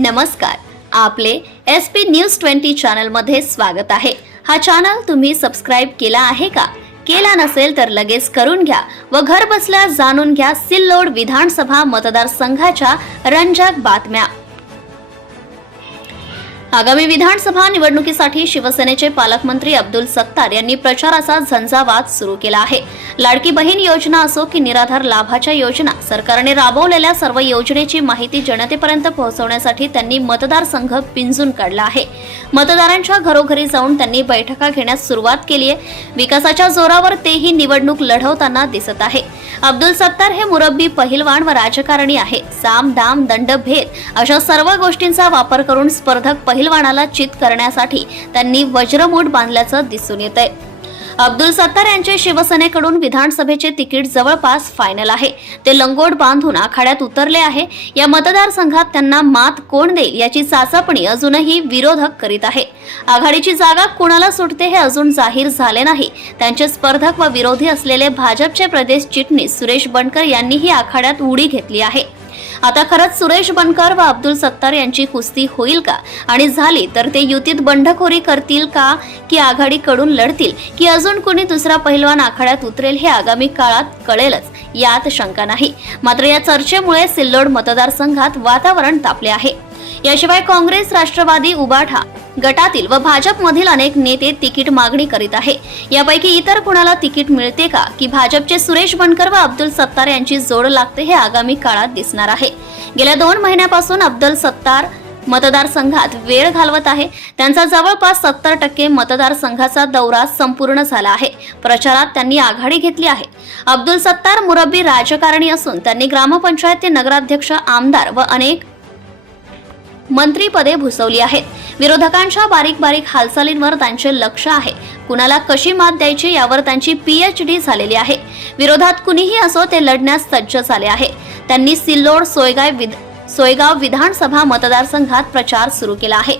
नमस्कार. आपले S P news twenty चॅनलमध्ये स्वागत आहे. हा चॅनल तुम्ही सबस्क्राईब केला आहे का? केला नसेल तर लगेच करून घ्या व घर बसल्या जाणून घ्या सिल्लोड विधानसभा मतदारसंघाच्या रंजक बातम्या. आगामी विधानसभा निवडणुकीसाठी शिवसेनेचे पालकमंत्री अब्दुल सत्तार यांनी प्रचाराचा झंझावात सुरू केला आहे. लाडकी बहीण योजना असो की निराधार लाभाच्या योजना सरकारने राबवलेल्या सर्व योजनेची माहिती जनतेपर्यंत पोहोचवण्यासाठी त्यांनी मतदारसंघ पिंजून काढला आहे. मतदारांच्या घरोघरी जाऊन त्यांनी बैठका घेण्यास सुरुवात केली आहे. विकासाच्या जोरावर तेही निवडणूक लढवताना दिसत आहे. अब्दुल सत्तार हे मुरब्बी पहिलवान व राजकारणी आहे साम दाम दंड भेद अशा सर्व गोष्टींचा वापर करून स्पर्धक पहिलवानाला चित करण्यासाठी त्यांनी वज्रमूठ बांधल्याचं दिसून येत आहे अब्दुल सत्तार यांचे शिवसेनेकडून विधानसभेचे तिकीट जवळपास फायनल आहे. ते लंगोट बांधून आखाड्यात उतरले आहे. या मतदारसंघात त्यांना मात कोण देईल याची चाचपणी अजूनही विरोधक करीत आहे. आघाडीची जागा कोणाला सुटते हे अजून जाहीर झाले नाही. त्यांचे स्पर्धक व विरोधी असलेले भाजपचे प्रदेश चिटणीस सुरेश बनकर यांनीही आखाड्यात उडी घेतली आहे. आता खरंच सुरेश बनकर व अब्दुल सत्तार यांची कुस्ती होईल का? आणि झाली तर ते युतीत बंडखोरी करतील का? की आघाडीकडून लढतील? की अजून कोणी दुसरा पहिलवान आखाड्यात उतरेल हे आगामी काळात कळेलच. यात शंका नाही. मात्र या चर्चेमुळे सिल्लोड मतदारसंघात वातावरण तापले आहे. याशिवाय काँग्रेस राष्ट्रवादी उबाठा गटातील व भाजपमधील अनेक नेते तिकीट मागणी करीत आहे. यापैकी इतर कुणाला तिकीट मिळते का? की भाजपचे सुरेश बनकर व अब्दुल सत्तार यांची जोड लागते हे आगामी काळात दिसणार आहे. गेल्या दोन महिन्यापासून अब्दुल सत्तार मतदारसंघात वेळ घालवत आहे. त्यांचा जवळपास सत्तर टक्के मतदारसंघाचा दौरा संपूर्ण झाला आहे. प्रचारात त्यांनी आघाडी घेतली आहे. अब्दुल सत्तार मुरब्बी राजकारणी असून त्यांनी ग्रामपंचायत ते नगराध्यक्ष आमदार व अनेक मंत्रीपदे भूसवली आहेत. विरोधकांच्या बारीक बारीक हालचालींवर त्यांचे लक्ष आहे. कुणाला कशी मात द्यायची यावर त्यांची पीएच डी झालेली आहे. विरोधात कुणीही असो ते लढण्यास सज्ज झाले आहे. त्यांनी सिल्लोड सोयगाव विध सोयगाव विधानसभा मतदारसंघात प्रचार सुरू केला आहे.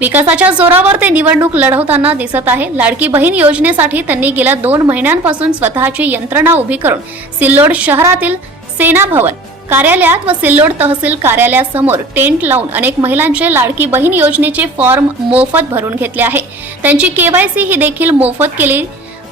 विकासाच्या जोरावर ते निवडणूक लढवताना दिसत आहे. लाडकी बहीण योजनेसाठी त्यांनी गेल्या दोन महिन्यांपासून स्वतःची यंत्रणा उभी करून सिल्लोड शहरातील सेना भवन कार्यालयात व सिल्लोड तहसील कार्यालयासमोर टेंट लावून अनेक महिलांचे लाडकी बहीण योजनेचे फॉर्म मोफत भरून घेतले आहे. त्यांची केवायसी ही देखील मोफत केली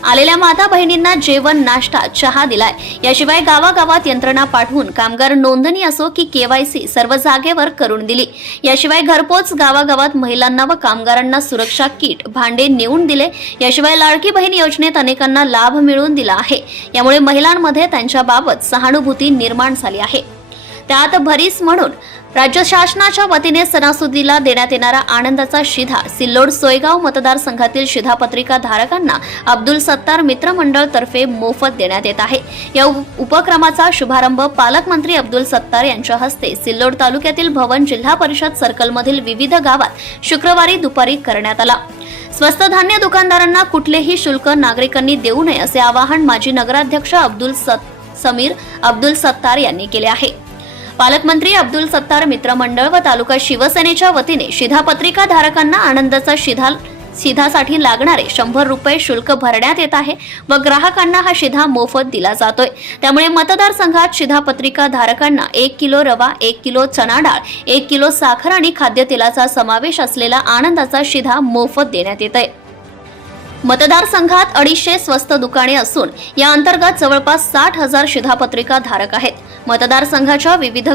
आलेल्या माता बहिणींना जेवण नाश्ता चहा दिलाय. याशिवाय गावागावात यंत्रणा पाठवून कामगार नोंदणी असो की केवायसी सर्व जागेवर करून दिली. याशिवाय घरपोच गावागावात महिलांना व कामगारांना सुरक्षा किट भांडे नेऊन दिले. याशिवाय लाडकी बहीण योजनेत अनेकांना लाभ मिळवून दिला आहे. यामुळे महिलांमध्ये त्यांच्याबाबत सहानुभूती निर्माण झाली आहे. त्यात भरीस म्हणून राज्य शासनाच्या वतीने सणासुदीला देण्यात येणारा आनंदाचा शिधा सिल्लोड सोयगाव मतदारसंघातील शिधापत्रिका धारकांना अब्दुल सत्तार मित्रमंडळ तर्फे मोफत देण्यात येत आहे. या उपक्रमाचा शुभारंभ पालकमंत्री अब्दुल सत्तार यांच्या हस्ते सिल्लोड तालुक्यातील भवन जिल्हा परिषद सर्कलमधील विविध गावात शुक्रवारी दुपारी करण्यात आला. स्वस्त धान्य दुकानदारांना कुठलेही शुल्क नागरिकांनी देऊ नये असे आवाहन माजी नगराध्यक्ष अब्दुल सत समीर अब्दुल सत्तार यांनी केले आहे. पालकमंत्री अब्दुल सत्तार मित्रमंडळ व तालुका शिवसेनेच्या वतीने शिधापत्रिका धारकांना आनंदाचा शिधा शिधासाठी लागणारे शंभर रुपये शुल्क भरण्यात येत आहे व ग्राहकांना हा शिधा मोफत दिला जातोय. त्यामुळे मतदारसंघात शिधापत्रिका धारकांना एक किलो रवा एक किलो चणा डाळ एक किलो साखर आणि खाद्यतेलाचा समावेश असलेला आनंदाचा शिधा मोफत देण्यात येत आहे. मतदारसंघात अडीचशे स्वस्त दुकाने असून या अंतर्गत जवळपास साठ हजार शिधापत्रिका धारक आहेत. मतदारसंघाच्या विविध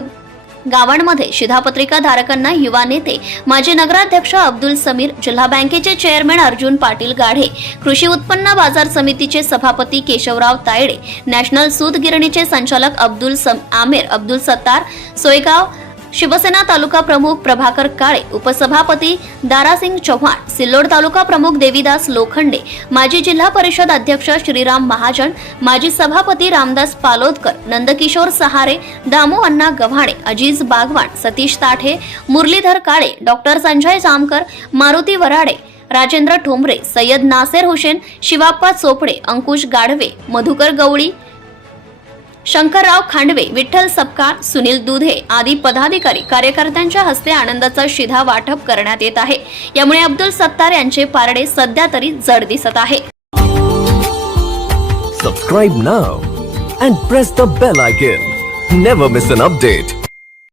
गावांमध्ये शिधापत्रिका धारकांना युवा नेते माजी नगराध्यक्ष अब्दुल समीर जिल्हा बँकेचे चेअरमॅन अर्जुन पाटील गाढे कृषी उत्पन्न बाजार समितीचे सभापती केशवराव तायडे नॅशनल सूत गिरणीचे संचालक अब्दुल सम आमेर अब्दुल सत्तार सोयगाव शिवसेना तालुका प्रमुख प्रभाकर काळे उपसभापती दारासिंग चव्हाण सिल्लोड तालुका प्रमुख देवीदास लोखंडे माजी जिल्हा परिषद अध्यक्ष श्रीराम महाजन माजी सभापती रामदास पालोदकर नंदकिशोर सहारे दामू अण्णा गव्हाणे अजीज बागवान सतीश ताठे मुरलीधर काळे डॉक्टर संजय जामकर मारुती वराडे राजेंद्र ठोंबरे सय्यद नासेर हुसेन शिवाप्पा चोपडे अंकुश गाढवे मधुकर गवळी शंकरराव खांडवे विठ्ठल सपकाळ सुनील दुधे आदी पदाधिकारी कार्यकर्त्यांच्या हस्ते आनंदाचा शिधा वाटप करण्यात येत आहे. यामुळे अब्दुल सत्तार यांचे पारडे सध्या तरी जड दिसत आहे. Subscribe now and press the bell icon never miss an update